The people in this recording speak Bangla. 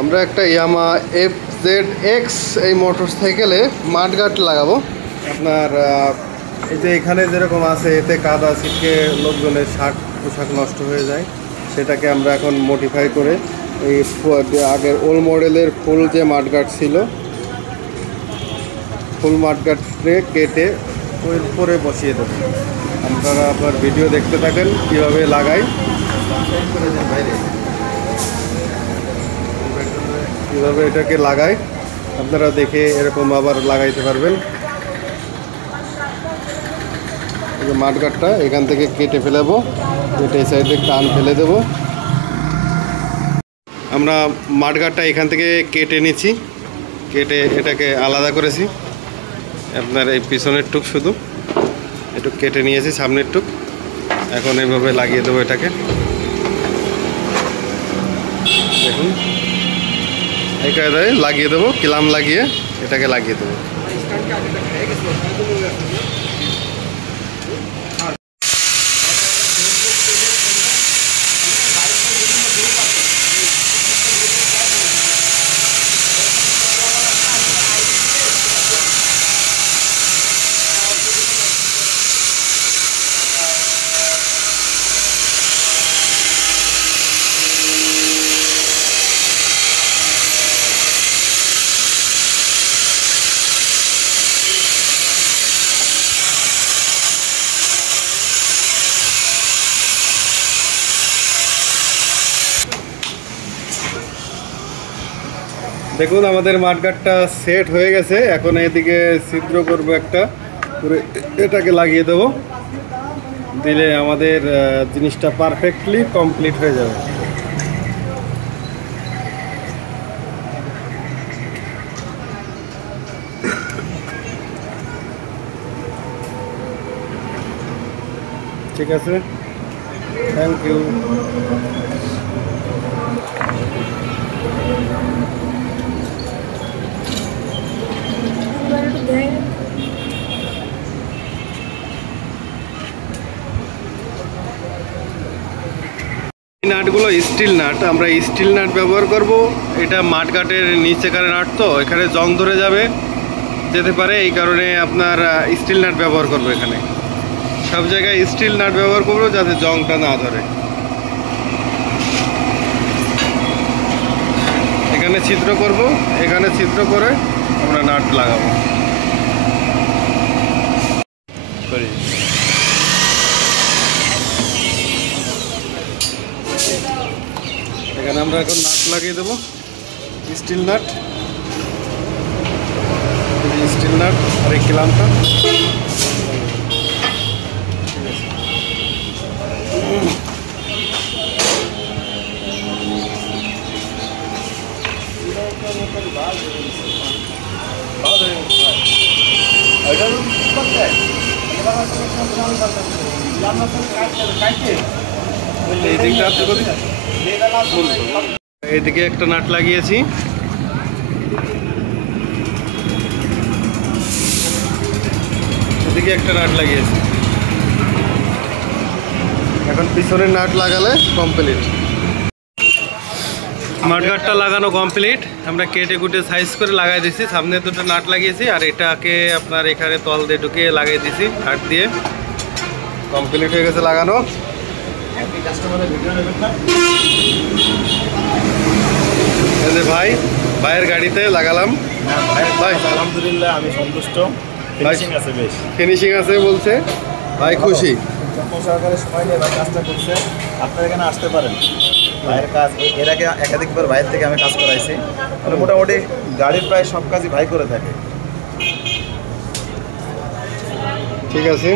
আমরা একটা ইয়ামা FZX এই মোটরসাইকেলে মাডগার্ড লাগাবো। আপনার এই যে এখানে যেরকম আছে, এতে কাদা ছিটকে লোকজনের শার্ট পোশাক নষ্ট হয়ে যায়, সেটাকে আমরা এখন মডিফাই করে এই আগের ওল্ড মডেলের ফুল যে মাডগার্ড ছিল, ফুল মাডগার্ডে কেটে ওই উপরে বসিয়ে দেবো। আপনারা আপনার ভিডিও দেখতে থাকেন কীভাবে লাগাই, কীভাবে এটাকে লাগাই আপনারা দেখে এরকম আবার লাগাইতে পারবেন। এই যে মাডগার্ডটা এখান থেকে কেটে ফেলাবো, কেটে এই সাইডে টান ফেলে দেবো। আমরা মাডগার্ডটা এখান থেকে কেটে নিচ্ছি, কেটে এটাকে আলাদা করেছি। আপনার এই পিছনের টুক শুধু একটু কেটে নিয়েছি, সামনের টুক। এখন এইভাবে লাগিয়ে দেবো এটাকে। দেখুন এই কায়দায় লাগিয়ে দেবো, কিলাম লাগিয়ে এটাকে লাগিয়ে দেবো। দেখুন আমাদের মাডগার্ডটা সেট হয়ে গেছে। এখন এদিকে ছিদ্র করব একটা করে, এটাকে লাগিয়ে দেবো। দিলে আমাদের জিনিসটা পারফেক্টলি কমপ্লিট হয়ে যাবে। ঠিক আছে, থ্যাংক ইউ। নাটগুলো স্টিল নাট, আমরা স্টিল নাট ব্যবহার করব। এটা মাডগার্ডের নিচেকার নাট, তো এখানে জং ধরে যেতে পারে, এই কারণে আপনার স্টিল নাট ব্যবহার করব। এখানে সব জায়গায় স্টিল নাট ব্যবহার করবো যাতে জংটা না ধরে। এখানে ছিদ্র করব, এখানে ছিদ্র করে আমরা নাট লাগাবো। এখানে আমরা এখন নাট লাগিয়ে দেবো, স্টিল নাট। স্টিল নাট আর এই কিলামটা এইদিকে একটা নাট লাগিয়েছি, এদিকে একটা নাট লাগিয়েছি। এখন পিছনের নাট লাগালে কমপ্লিট। মাডগার্ডটা লাগানো কমপ্লিট। আমরা কেটে কুটে সাইজ করে লাগাই দিয়েছি। সামনে দুটো নাট লাগিয়েছি, আর এটাকে আপনার এখানে তল দিয়ে ঢুকিয়ে লাগিয়ে দিয়েছি হাত দিয়ে। কমপ্লিট হয়ে গেছে লাগানো। ভাইয়ের গাড়িতে লাগালাম। ভাই আলহামদুলিল্লাহ আমি সন্তুষ্ট। ফিনিশিং আছে বলছে, ভাই খুশি। সরকারের সময় নিয়ে ভাই কাজটা করছে। আপনারা এখানে আসতে পারেন। ভাইয়ের কাজ এর আগে একাধিকবার ভাইয়ের থেকে আমি কাজ করাইছি। মানে মোটামুটি গাড়ির প্রায় সব কাজই ভাই করে থাকে। ঠিক আছে।